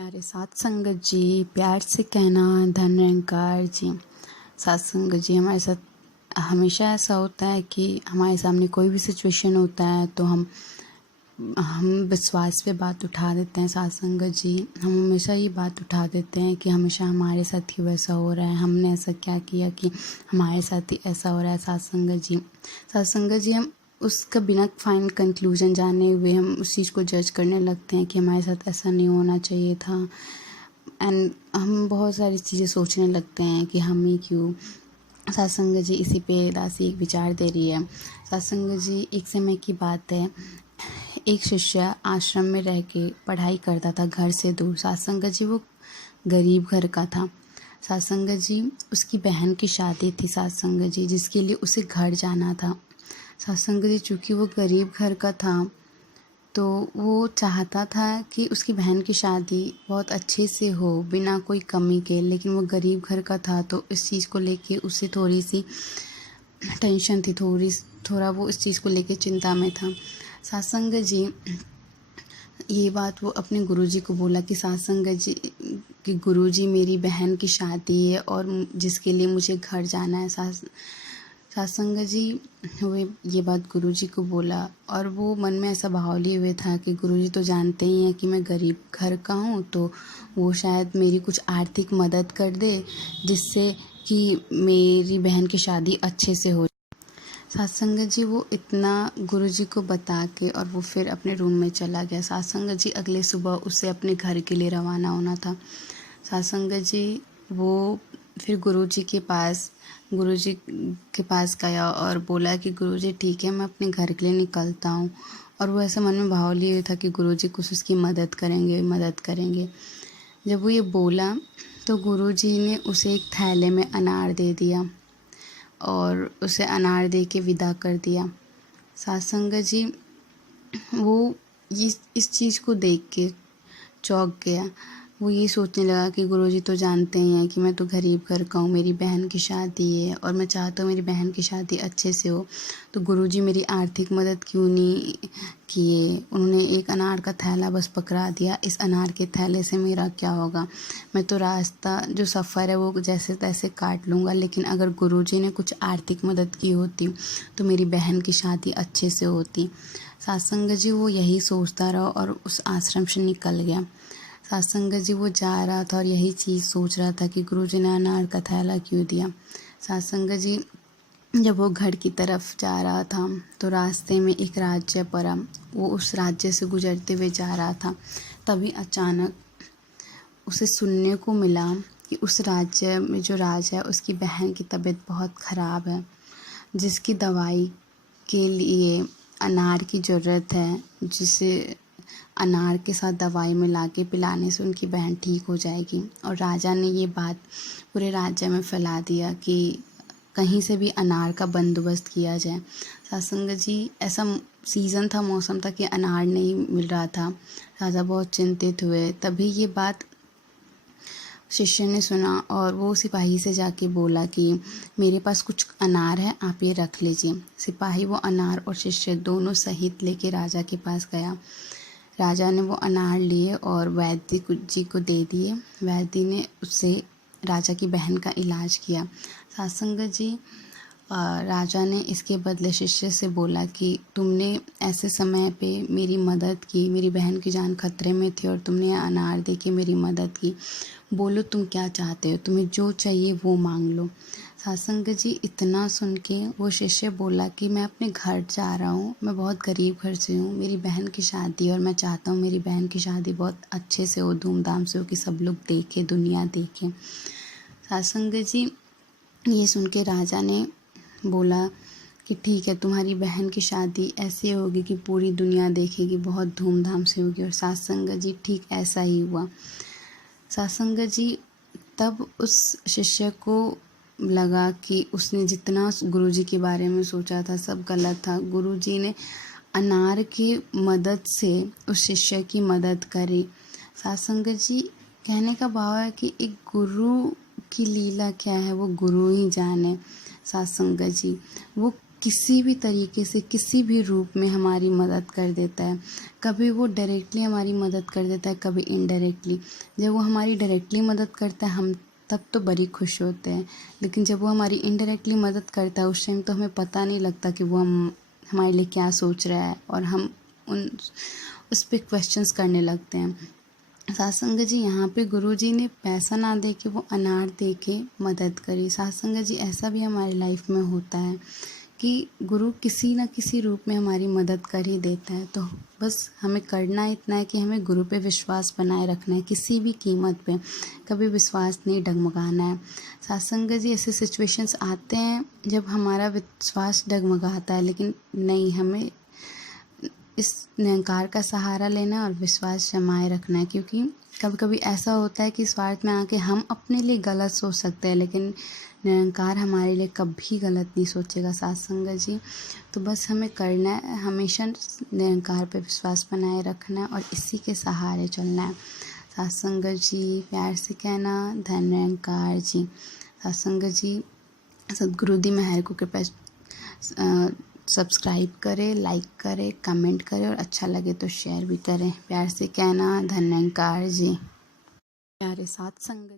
प्यारे साथ संगत जी, प्यार से कहना धन निरंकार जी। साथ संगत जी, हमारे साथ हमेशा ऐसा होता है कि हमारे सामने कोई भी सिचुएशन होता है तो हम विश्वास पे बात उठा देते हैं। साथ संगत जी, हम हमेशा ये बात उठा देते हैं कि हमेशा हमारे साथ ही वैसा हो रहा है, हमने ऐसा क्या किया कि हमारे साथ ही ऐसा हो रहा है। साथ संगत जी, साथ संगत जी, हम उसका बिना फाइनल कंक्लूजन जाने हुए हम उस चीज़ को जज करने लगते हैं कि हमारे साथ ऐसा नहीं होना चाहिए था। एंड हम बहुत सारी चीज़ें सोचने लगते हैं कि हम ही क्यों। सत्संग जी, इसी पे दासी एक विचार दे रही है। सत्संग जी, एक समय की बात है, एक शिष्य आश्रम में रह के पढ़ाई करता था घर से दूर। सत्संग जी, वो गरीब घर का था। सत्संग जी, उसकी बहन की शादी थी सत्संग जी, जिसके लिए उसे घर जाना था। सत्संग जी, चूँकि वो गरीब घर का था तो वो चाहता था कि उसकी बहन की शादी बहुत अच्छे से हो, बिना कोई कमी के। लेकिन वो गरीब घर का था तो इस चीज़ को लेके उसे थोड़ी सी टेंशन थी, थोड़ा वो इस चीज़ को लेके चिंता में था। सत्संग जी, ये बात वो अपने गुरुजी को बोला कि सत्संग जी, कि गुरुजी, मेरी बहन की शादी है और जिसके लिए मुझे घर जाना है। सत्संग जी, वो ये बात गुरुजी को बोला और वो मन में ऐसा भाव लिए हुए था कि गुरुजी तो जानते ही हैं कि मैं गरीब घर का हूँ, तो वो शायद मेरी कुछ आर्थिक मदद कर दे जिससे कि मेरी बहन की शादी अच्छे से हो। सत्संग जी, वो इतना गुरुजी को बता के और वो फिर अपने रूम में चला गया। सत्संग जी, अगले सुबह उसे अपने घर के लिए रवाना होना था। सत्संग जी, वो फिर गुरुजी के पास गया और बोला कि गुरुजी, ठीक है, मैं अपने घर के लिए निकलता हूँ। और वो ऐसा मन में भाव लिए हुए था कि गुरुजी कुछ उसकी मदद करेंगे। जब वो ये बोला तो गुरुजी ने उसे एक थैले में अनार दे दिया और उसे अनार दे के विदा कर दिया। सत्संग जी, वो इस चीज़ को देख के चौंक गया। वो ये सोचने लगा कि गुरुजी तो जानते ही हैं कि मैं तो गरीब घर का हूँ, मेरी बहन की शादी है और मैं चाहता हूँ मेरी बहन की शादी अच्छे से हो, तो गुरुजी मेरी आर्थिक मदद क्यों नहीं किए। उन्होंने एक अनार का थैला बस पकड़ा दिया, इस अनार के थैले से मेरा क्या होगा। मैं तो रास्ता जो सफ़र है वो जैसे तैसे काट लूँगा, लेकिन अगर गुरुजी ने कुछ आर्थिक मदद की होती तो मेरी बहन की शादी अच्छे से होती। सत्संग जी, वो यही सोचता रहा और उस आश्रम से निकल गया। सत्संग जी, वो जा रहा था और यही चीज़ सोच रहा था कि गुरुजी ने अनार का थैला क्यों दिया। सत्संग जी, जब वो घर की तरफ जा रहा था तो रास्ते में एक राज्य पड़ा। वो उस राज्य से गुजरते हुए जा रहा था, तभी अचानक उसे सुनने को मिला कि उस राज्य में जो राजा है उसकी बहन की तबीयत बहुत ख़राब है, जिसकी दवाई के लिए अनार की ज़रूरत है, जिसे अनार के साथ दवाई मिला के पिलाने से उनकी बहन ठीक हो जाएगी। और राजा ने ये बात पूरे राज्य में फैला दिया कि कहीं से भी अनार का बंदोबस्त किया जाए। सत्संग जी, ऐसा सीज़न था, मौसम था कि अनार नहीं मिल रहा था। राजा बहुत चिंतित हुए। तभी ये बात शिष्य ने सुना और वो सिपाही से जाके बोला कि मेरे पास कुछ अनार है, आप ये रख लीजिए। सिपाही वो अनार और शिष्य दोनों सहित लेके राजा के पास गया। राजा ने वो अनार लिए और वैद्य जी को दे दिए। वैद्य ने उससे राजा की बहन का इलाज किया। सत्संग जी, राजा ने इसके बदले शिष्य से बोला कि तुमने ऐसे समय पे मेरी मदद की, मेरी बहन की जान खतरे में थी और तुमने अनार दे के मेरी मदद की। बोलो तुम क्या चाहते हो, तुम्हें जो चाहिए वो मांग लो। सत्संग जी, इतना सुन के वो शिष्य बोला कि मैं अपने घर जा रहा हूँ, मैं बहुत गरीब घर से हूँ, मेरी बहन की शादी और मैं चाहता हूँ मेरी बहन की शादी बहुत अच्छे से हो, धूमधाम से हो, कि सब लोग देखें, दुनिया देखे। सत्संग जी, ये सुन के राजा ने बोला कि ठीक है, तुम्हारी बहन की शादी ऐसी होगी कि पूरी दुनिया देखेगी, बहुत धूमधाम से होगी। और सत्संग जी, ठीक ऐसा ही हुआ। सत्संग जी, तब उस शिष्य को लगा कि उसने जितना गुरुजी के बारे में सोचा था सब गलत था। गुरुजी ने अनार की मदद से उस शिष्य की मदद करी। सत्संग जी, कहने का भाव है कि एक गुरु की लीला क्या है वो गुरु ही जाने। सत्संग जी, वो किसी भी तरीके से किसी भी रूप में हमारी मदद कर देता है। कभी वो डायरेक्टली हमारी मदद कर देता है, कभी इनडायरेक्टली। जब वो हमारी डायरेक्टली मदद करता है हम तब तो बड़ी खुश होते हैं, लेकिन जब वो हमारी इनडायरेक्टली मदद करता है उस टाइम तो हमें पता नहीं लगता कि वो हमारे लिए क्या सोच रहा है, और हम उस पर क्वेश्चंस करने लगते हैं। सासंग जी, यहाँ पे गुरु जी ने पैसा ना दे के वो अनार दे के मदद करी। सासंग जी, ऐसा भी हमारी लाइफ में होता है कि गुरु किसी न किसी रूप में हमारी मदद कर ही देता है। तो बस हमें करना इतना है कि हमें गुरु पे विश्वास बनाए रखना है, किसी भी कीमत पे कभी विश्वास नहीं डगमगाना है। सासंग जी, ऐसे सिचुएशंस आते हैं जब हमारा विश्वास डगमगाता है, लेकिन नहीं, हमें इस निरंकार का सहारा लेना और विश्वास जमाए रखना है, क्योंकि कभी कभी ऐसा होता है कि स्वार्थ में आके हम अपने लिए गलत सोच सकते हैं, लेकिन निरंकार हमारे लिए कभी गलत नहीं सोचेगा। सत्संग जी, तो बस हमें करना है, हमेशा निरंकार पे विश्वास बनाए रखना है और इसी के सहारे चलना है। सत्संग जी, प्यार से कहना धन निरंकार जी। सत्संग जी, सदगुरु दी मेहर को कृपा सब्सक्राइब करें, लाइक करें, कमेंट करें और अच्छा लगे तो शेयर भी करें। प्यार से कहना धन निरंकार जी। प्यारे सत्संग।